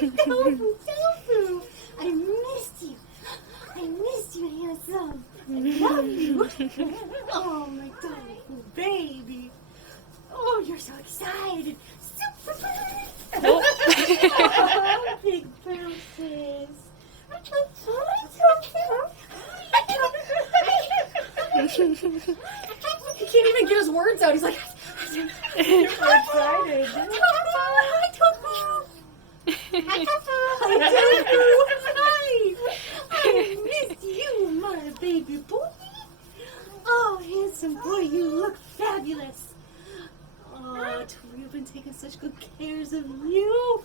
Tofu, Tofu. I missed you. I missed you, handsome. I love you. Oh, my Tofu baby. Oh, you're so excited. Super. Nope. Oh, big princess. He can't even get his words out. He's like, Super excited. I miss you, my baby boy. Oh, handsome boy, you look fabulous. Oh, we've been taking such good cares of you.